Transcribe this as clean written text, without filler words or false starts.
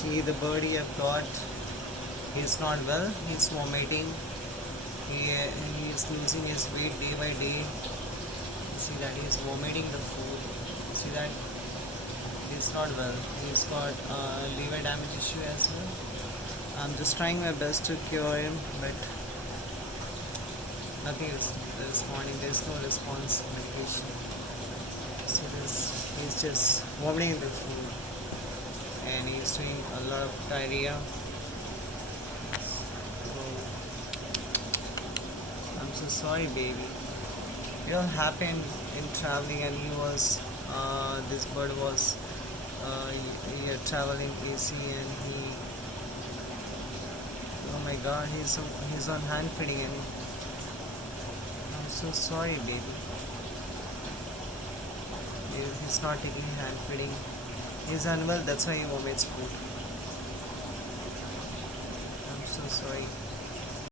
See the bird he have got. He's not well. He's vomiting. He is losing his weight day by day. See that he is vomiting the food. See that he's not well. He's got liver damage issue as well. I'm just trying my best to cure him, but nothing is this morning. There's no response medication. So he's just vomiting the food, and he's doing a lot of diarrhea. So I'm so sorry, baby. It all happened in traveling, and he was this bird was he had traveled in AC, and he, oh my god, he's on hand feeding, and I'm so sorry, baby. He's not taking hand feeding. He's unwell, that's why he vomits food. I'm so sorry.